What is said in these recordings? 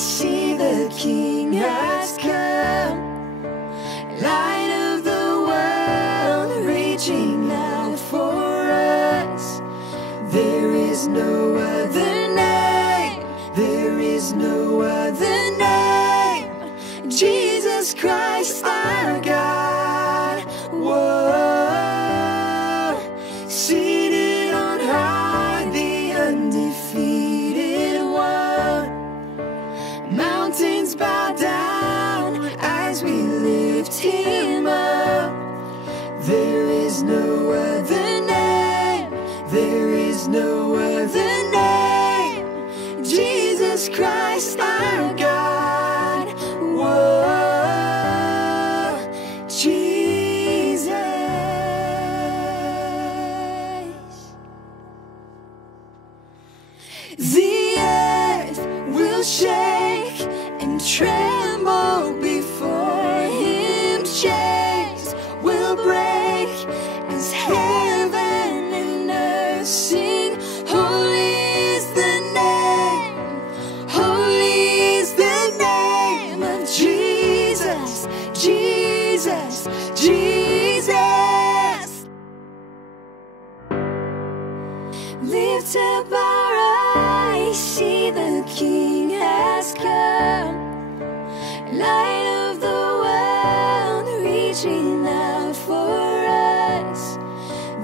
see the King has come, light of the world, reaching out for us. There is no other name, there is no other name, Jesus Christ our God. Whoa, seated on high, the undefeated one. Mountains bow down as we lift him up. There is no other name, there is no other name, Jesus Christ our God. Whoa, Jesus. The earth will shake and tremble before him. Chains will break as heaven and earth sing. Holy is the name, holy is the name of Jesus, Jesus, Jesus. Lift up our eyes, see the King has come, light of the world, reaching out for us.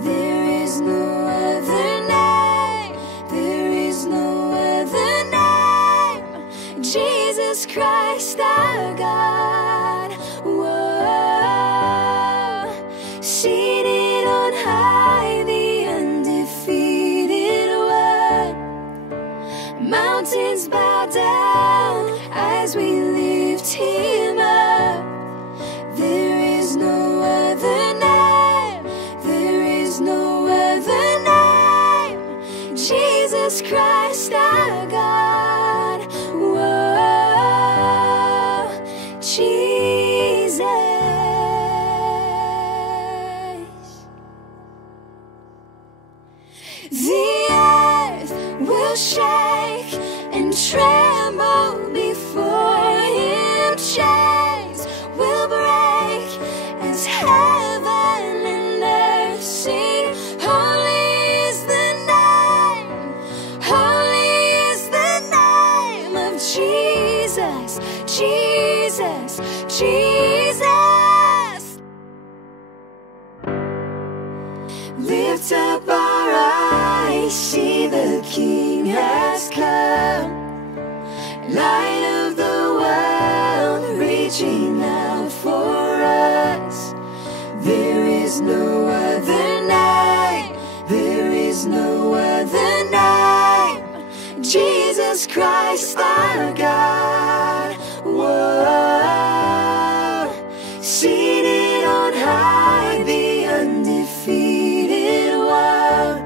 There is no other name, there is no other name, Jesus Christ our God. Whoa, seated on high, the undefeated one. Mountains bow down as we lift him up. There is no other name, there is no other name, Jesus Christ our God. Whoa, Jesus. The earth will shake and tremble before him. Chains will break as heaven and earth sing. Holy is the name, holy is the name of Jesus, Jesus, Jesus. Lift up our eyes, see the King has come, light of the world, reaching out for us. There is no other name, there is no other name, Jesus Christ our God. Whoa, seated on high, the undefeated one.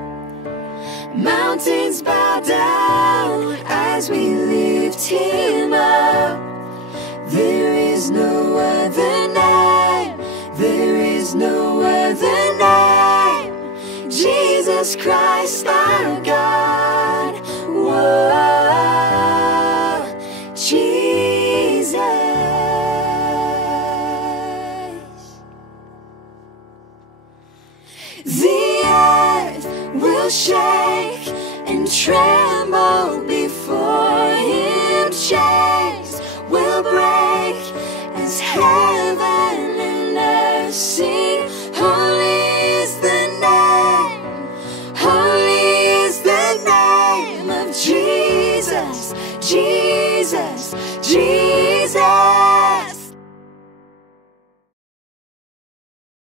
Mountains bow down as we lift him up. There is no other name, there is no other name, Jesus Christ our God. Whoa, Jesus. The earth will shake and tremble before him. Chains will break as heaven and earth sing. Holy is the name, holy is the name of Jesus, Jesus, Jesus.